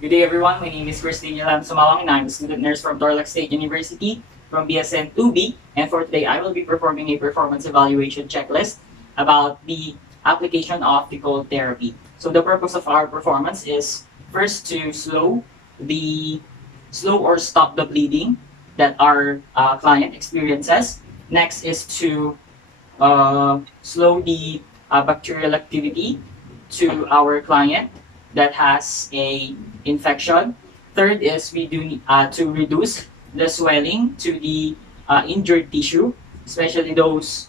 Good day, everyone. My name is Christine Yalan Sumawang, and I'm a student nurse from Tarlac State University from BSN 2B. And for today, I will be performing a performance evaluation checklist about the application of the cold therapy. So the purpose of our performance is first to slow or stop the bleeding that our client experiences. Next is to slow the bacterial activity to our client that has a infection. Third is we do need to reduce the swelling to the injured tissue, especially those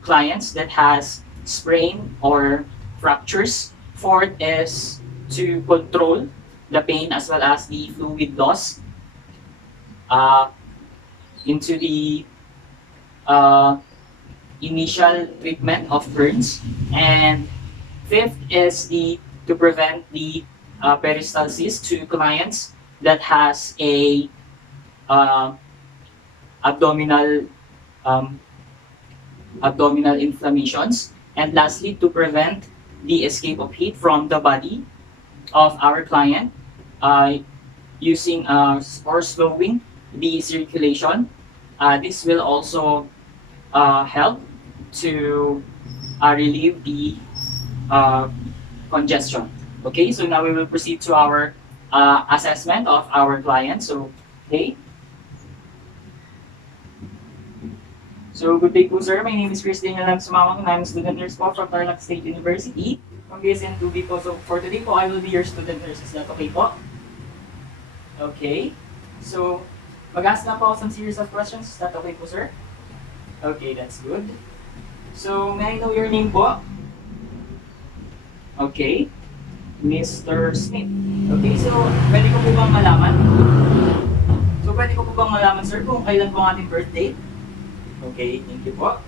clients that has sprain or fractures. Fourth is to control the pain as well as the fluid loss uh, into the uh, initial treatment of burns. And fifth is the to prevent the peristalsis to clients that has a uh, abdominal um, abdominal inflammations. And lastly, to prevent the escape of heat from the body of our client uh, using or slowing the circulation. This will also help to relieve the uh, congestion. Okay, so now we will proceed to our assessment of our client. So, okay. So, good day po, sir. My name is Christine Alam Sumawang, and I'm a student nurse po from Tarlac State University from BSN 2B po. So, for today po, I will be your student nurse. Is that okay po? Okay. So, mag-ask na po ako some series of questions. Is that okay po, sir? Okay, that's good. So, may I know your name po? Okay. Mr. Smith. Okay, so pwede ko po bang malaman? So pwede ko po bang malaman, sir, kung kailan po ang ating birthday? Okay, thank you po.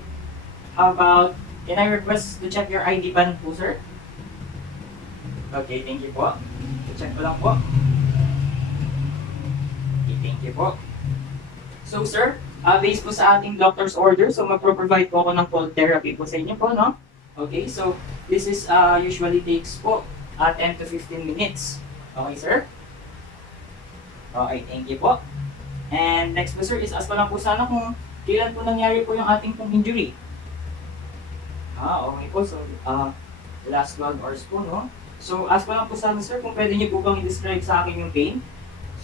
How about, can I request to check your ID band po, sir? Okay, thank you po. Check ko lang po. Okay, thank you po. So sir, based po sa ating doctor's order, so magpro-provide po ako ng cold therapy po sa inyo po, no? Okay, so this is usually takes po 10 to 15 minutes. Okay, sir? Okay, thank you po. And next po, sir, is ask ko lang po sana kung kailan po nangyari po yung ating pong injury. Okay po. So, last 12 hours po, no? So, ask ko lang po sana, sir, kung pwede niyo po bang i-describe sa akin yung pain?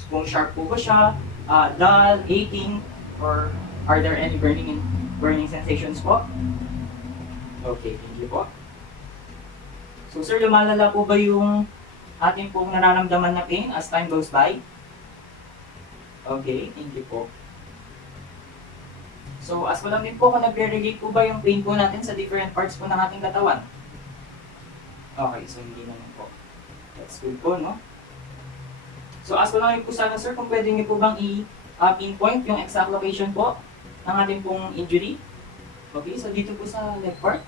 Kung sharp po ba siya, dull, aching, or are there any burning sensations po? Okay, thank you po. So, sir, lumalala po ba yung ating pong nararamdaman na pain as time goes by? Okay, thank you po. So, ask ko lang din po kung nagre-relate po ba yung pain po natin sa different parts po ng ating katawan? Okay, so hindi naman po. That's good po, no? So, ask ko lang din po sana, sir, kung pwede niyo po bang i-pinpoint yung exact location po ng ating pong injury? Okay, so dito po sa left part.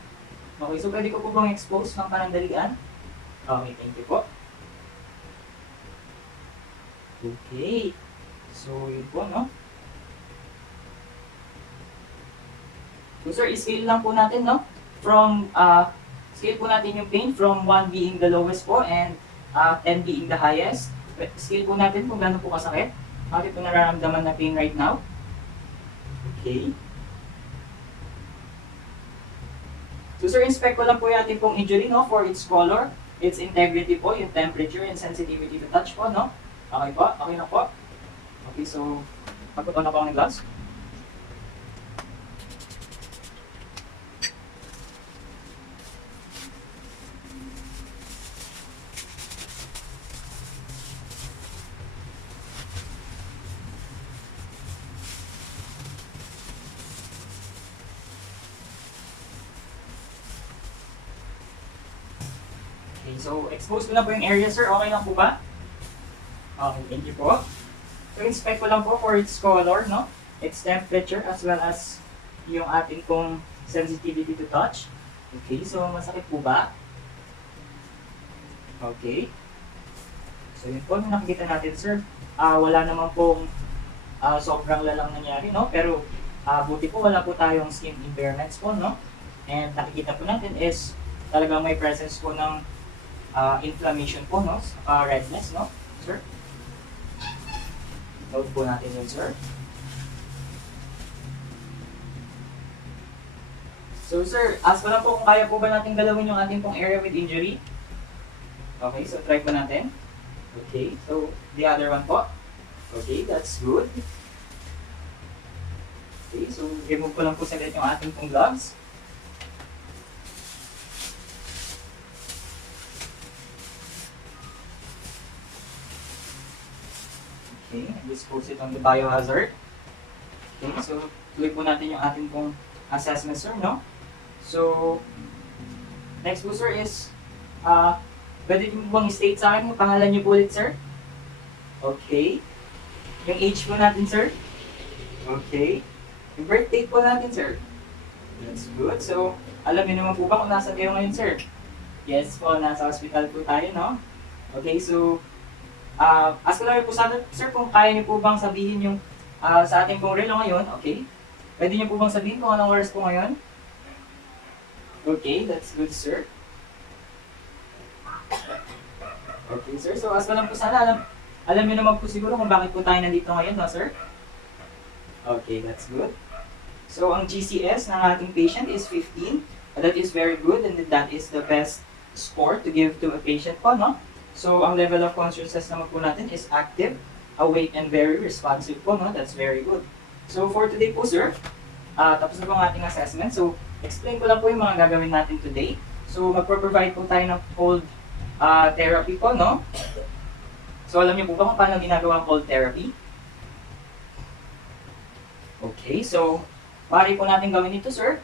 Okay, so pwede ko po bang expose ng panandalian? Okay, thank you po. Okay. So, yun po, no? So, sir, scale lang po natin, no? From, scale po natin yung pain from 1 being the lowest po and 10 being the highest. Scale po natin kung gano'n po kasakit. Bakit po nararamdaman na pain right now? Okay. So, sir, inspect ko lang po yung ating pong injury, no? For its color, its integrity po, yung temperature and sensitivity to touch po, no? Okay po? Okay na po? Okay, so, magputo na po ako ng gloves. Okay, so, expose ko na po yung area, sir. Okay lang po ba? Okay, thank you po. So, inspect ko lang po for its color, no? Its temperature as well as yung ating pong sensitivity to touch. Okay, so masakit po ba? Okay. So, yun po yung nakikita natin, sir. Wala naman pong sobrang lalang nangyari, no? Pero, buti po wala po tayong skin impairments po, no? And nakikita po natin is talagang may presence po ng inflammation po, no? Redness, no? So, sir. Note po natin yun, sir. So, sir, ask ko lang po kung kaya po ba natin galawin yung ating pong area with injury. Okay, so try po natin. Okay, so the other one po. Okay, that's good. Okay, so remove ko lang po saglit yung ating pong gloves. Okay, dispose it on the biohazard. Okay, so tuloy po natin yung ating pong assessment, sir, no? So, next po, sir, is, pwede niyo bang state sa akin yung pangalan niyo po ulit, sir? Okay. Yung age po natin, sir? Okay. Yung birth date po natin, sir? That's good. So, alam niyo naman po ba kung nasa kayo ngayon, sir? Yes po, nasa hospital po tayo, no? Okay, so, ask ko lang po sana, sir, kung kaya niyo po bang sabihin yung sa ating pong relo ngayon, okay? Pwede niyo po bang sabihin kung anong oras po ngayon? Okay, that's good, sir. Okay, sir. So, ask ko lang po sana, alam niyo naman po siguro kung bakit po tayo nandito ngayon, no, sir? Okay, that's good. So, ang GCS ng ating patient is 15. That is very good, and that is the best score to give to a patient po, no? So, ang level of consciousness naman po natin is active, awake, and very responsive po, no? That's very good. So, for today po, sir, tapos na po ang ating assessment. So, explain ko lang po yung mga gagawin natin today. So, magpro-provide po tayo ng cold therapy po, no? So, alam niyo po ba kung paano ginagawa ang cold therapy? Okay, so, maaari po natin gawin ito, sir.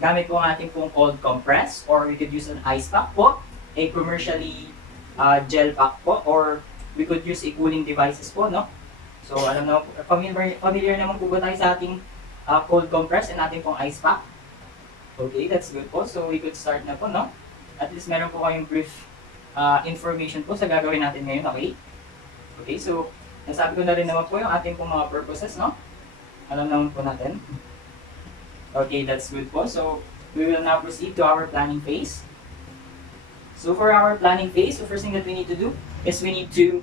Gamit po ang ating pong cold compress, or we could use an ice pack po, a commercially gel pack po, or we could use a cooling devices po, no? So, alam na, familiar naman po ba tayo sa ating cold compress and ating pong ice pack? Okay, that's good po. So, we could start na po, no? At least meron po kayong brief information po sa gagawin natin ngayon, okay? Okay, so, nasabi ko na rin naman po yung ating pong mga purposes, no? Alam naman po natin. Okay, that's good po. So, we will now proceed to our planning phase. So, for our planning phase, the first thing that we need to do is we need to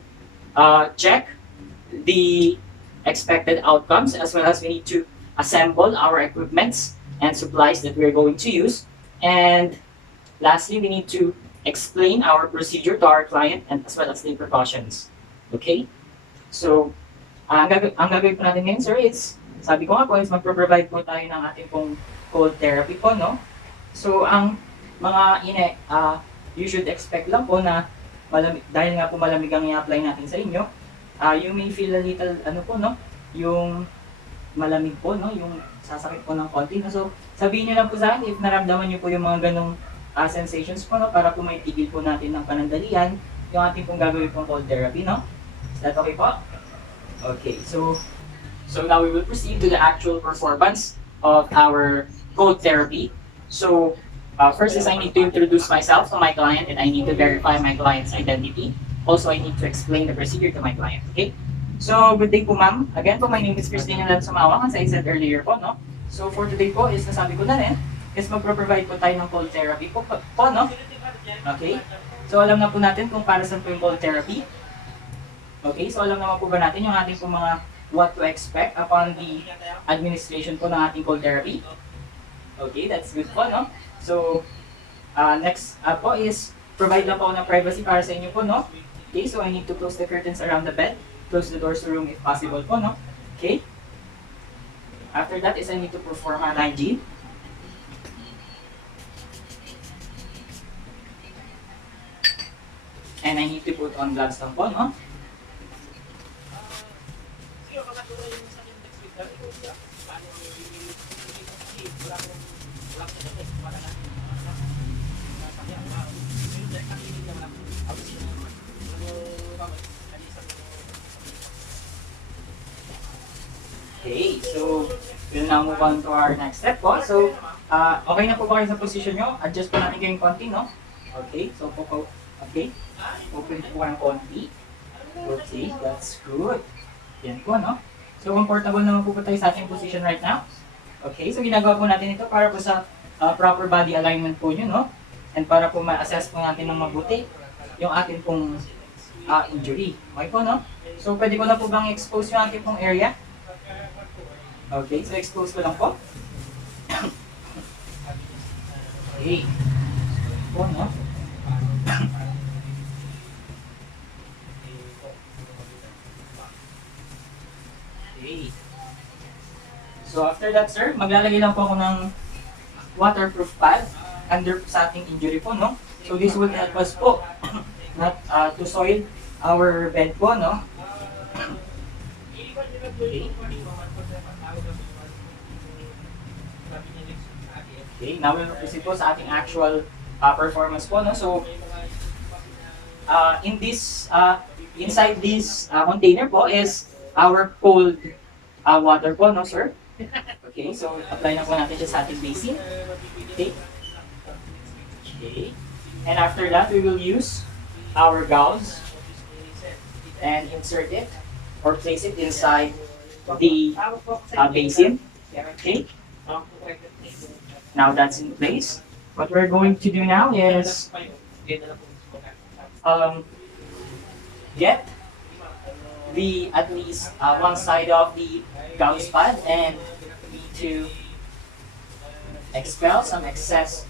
check the expected outcomes, as well as we need to assemble our equipments and supplies that we're going to use. And lastly, we need to explain our procedure to our client, and as well as the precautions. Okay? So, ang gagawin po natin ngayon, sir, is, sabi ko nga po, is magpro-provide po tayo ng ating pong cold therapy po, no? So, ang mga you should expect lang po na malamig, dahil nga po malamig ang i-apply natin sa inyo, you may feel a little, ano po, no? Yung malamig po, no? Yung sasakit po ng konti. So, sabihin niyo lang po sa akin if naramdaman niyo po yung mga ganong sensations po, no? Para po may tigil po natin ng panandalian yung ating pong gagawin pong cold therapy, no? Is that okay po? Okay, so now we will proceed to the actual performance of our cold therapy. So, first is I need to introduce myself to my client, and I need to verify my client's identity. Also, I need to explain the procedure to my client, okay? So, good day po, ma'am. Again po, my name is Christina Lan Sumawang, as I said earlier po, no? So, for today po, is nasabi ko na rin, is magpro-provide po tayo ng cold therapy po, no? Okay? So, alam na po natin kung para saan po yung cold therapy. Okay, so alam naman po ba natin yung ating po mga what to expect upon the administration po ng ating cold therapy? Okay, that's good po, no? So, next po is provide lang po ng privacy para sa inyo po, no? Okay, so I need to close the curtains around the bed, close the doors to the room if possible po, no? Okay? After that is I need to perform an hygiene. And I need to put on gloves lang po, no? Okay, so we'll now move on to our next step po. So, okay na po ba kayo sa position nyo? Adjust po natin kayong konti, no? Okay, so okay. Open po kayo ng konti. Okay, that's good. Yan po, no? So, comfortable naman po tayo sa ating position right now. Okay, so ginagawa po natin ito para po sa proper body alignment po nyo, no? And para po ma-assess po natin ng mabuti yung ating pong injury. Okay po, no? So, pwede ko na po bang expose yung ating pong area? Okay, so expose ko lang po. Okay. Po, no? Okay. So, after that, sir, maglalagay lang po ako ng waterproof pad under sa ating injury po, no? So, this will help us po not to soil our bed po, no? Okay. Okay, now we'll proceed po sa ating actual performance po, no? So, in this, inside this container po is our cold water po, no, sir? Okay, so apply na po natin siya sa ating basin. Okay. Okay. And after that, we will use our gauze and insert it or place it inside the basin. Okay. Now that's in place. What we're going to do now is get the at least one side of the gauze pad and we need to expel some excess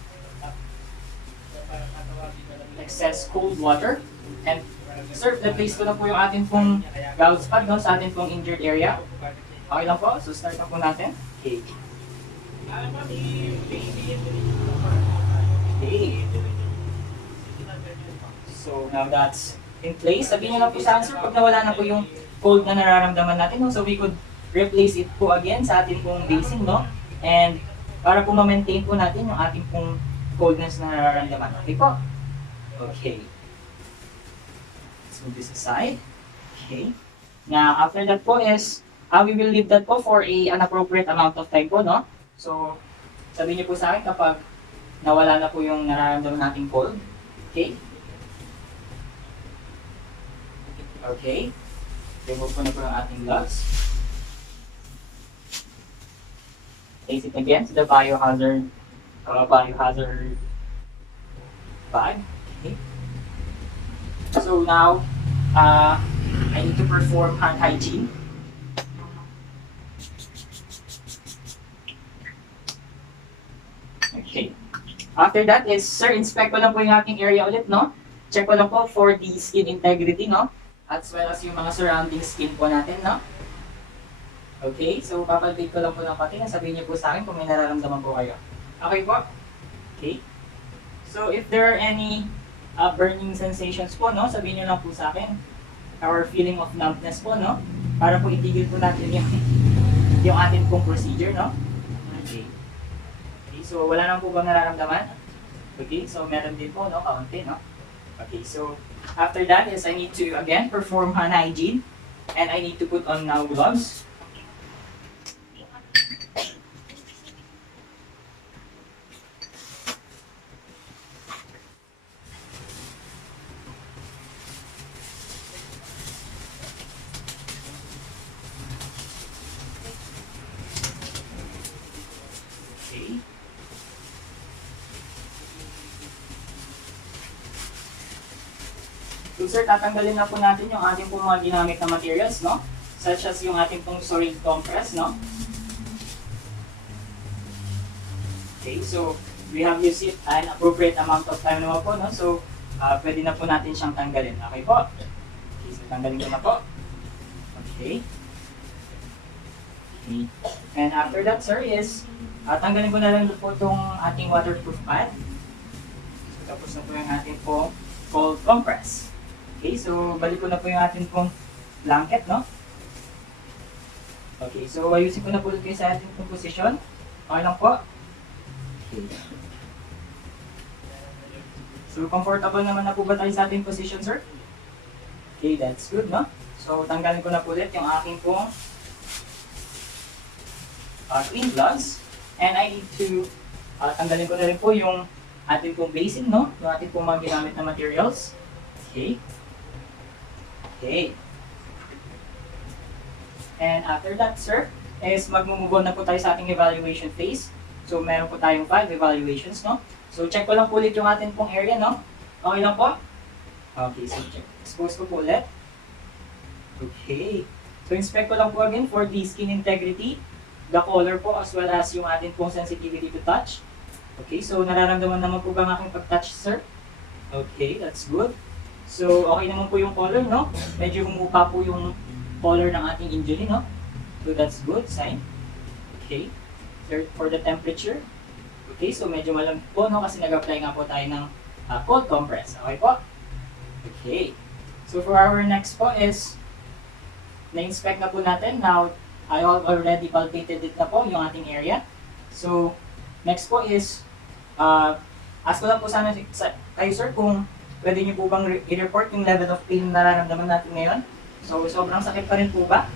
cold water. And sir, na-place ko na po yung ating pong gauze pad, no, sa ating pong injured area. Okay lang po, so start na po natin. Okay. Okay. So now that's in place. Sabihin nyo lang po sa akin, sir, pag nawala na po yung cold na nararamdaman natin, no? So we could replace it po again sa ating pong basin, no? And para po ma-maintain po natin yung ating pong coldness na nararamdaman. Okay po? Okay. Let's move this aside. Okay. Now, after that po is, we will leave that po for an appropriate amount of time po, no? So, sabihin niyo po sa akin kapag nawala na po yung nararamdaman nating cold. Okay? Okay. Remove po na po yung ating gloves. Place it again to the biohazard bag. Okay. So now, I need to perform hand hygiene. Okay. After that is, sir, inspect ko lang po yung aking area ulit, no? Check ko lang po for the skin integrity, no? As well as yung mga surrounding skin po natin, no? Okay, so papalpate ko lang po ng pati. Sabihin niyo po sa akin kung may nararamdaman po kayo. Okay po? Okay. So if there are any burning sensations po, no? Sabihin niyo lang po sa akin. Or feeling of numbness po, no? Para po itigil po natin yung ating pong procedure, no? Okay. Okay, so wala naman po bang nararamdaman? Okay, so meron din po, no? Kaunti, no? Okay, so after that is I need to again perform hand hygiene and I need to put on now gloves. Okay. So sir, tatanggalin na po natin yung ating pong mga ginamit na materials, no? Such as yung ating pong soiled compress, no? Okay, so we have used it an appropriate amount of time naman po, no? So, pwede na po natin siyang tanggalin. Okay po? Okay, so tanggalin ko na po. Okay. Okay. And after that, sir, is tanggalin ko na lang po itong ating waterproof pad. So, tapos na po yung ating pong cold compress. Okay, so balik ko na po yung ating pong blanket, no? Okay, so ayusin ko na po kayo sa ating pong position. Okay lang po? Okay. So comfortable naman na po ba tayo sa ating position, sir? Okay, that's good, no? So tanggalin ko na po ulit yung aking pong clean gloves. And I need to tanggalin ko na rin po yung ating pong basin, no? Yung ating pong mga ginamit na materials. Okay. Okay. And after that, sir, is mag-move on na po tayo sa ating evaluation phase. So, meron po tayong 5 evaluations, no? So, check ko lang po ulit yung ating pong area, no? Okay lang po? Okay, so check. Expose ko po ulit. Okay. So inspect ko lang po again for the skin integrity, the color po, as well as yung ating pong sensitivity to touch. Okay, so nararamdaman naman po ba ang aking pag-touch, sir? Okay, that's good. So, okay naman po yung color, no? Medyo humupa po yung color ng ating injury, no? So, that's good sign. Okay. So, for the temperature, okay, so medyo malamig po, no? Kasi nag-apply nga po tayo ng cold compress. Okay po? Okay. So, for our next po is, na-inspect na po natin. Now, I already palpated it na po, yung ating area. So, next po is, ask ko lang po sana kayo, sir, kung pwede niyo po bang i-report yung level of pain na nararamdaman natin ngayon? So, sobrang sakit pa rin po ba?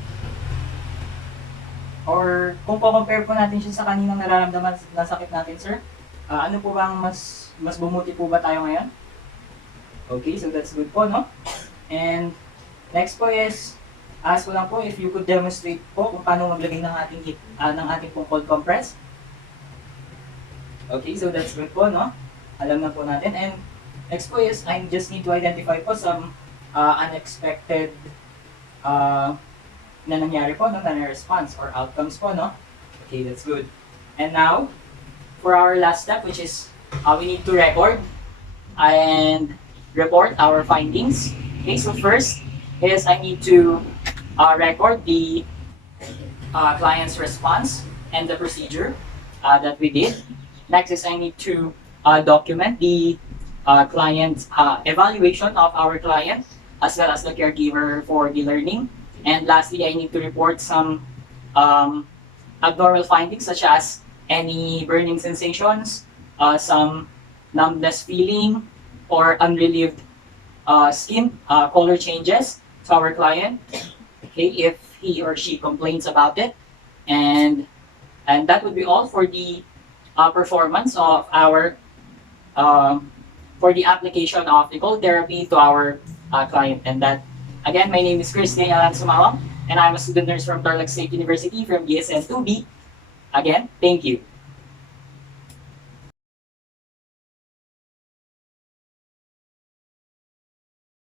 Or kung compare po natin siya sa kaninang nararamdaman na sakit natin, sir, ano po bang mas bumuti po ba tayo ngayon? Okay, so that's good po, no? And next po is, ask ko lang po if you could demonstrate po kung paano maglagay ng ating pong cold compress. Okay, so that's good po, no? Alam na po natin. And next po is, I just need to identify po some unexpected na nangyari po, no? Na response or outcomes po, no? Okay, that's good. And now, for our last step, which is we need to record and report our findings. Okay, so first is I need to record the client's response and the procedure that we did. Next is I need to document the client's evaluation of our client as well as the caregiver for the learning. And lastly, I need to report some abnormal findings such as any burning sensations, some numbness feeling, or unrelieved skin color changes to our client. Okay, if he or she complains about it, and that would be all for the performance of our for the application of the cold therapy to our client. And that, again, my name is Christine Alan Sumawang, and I'm a student nurse from Tarlac State University from BSN 2B. Again, thank you.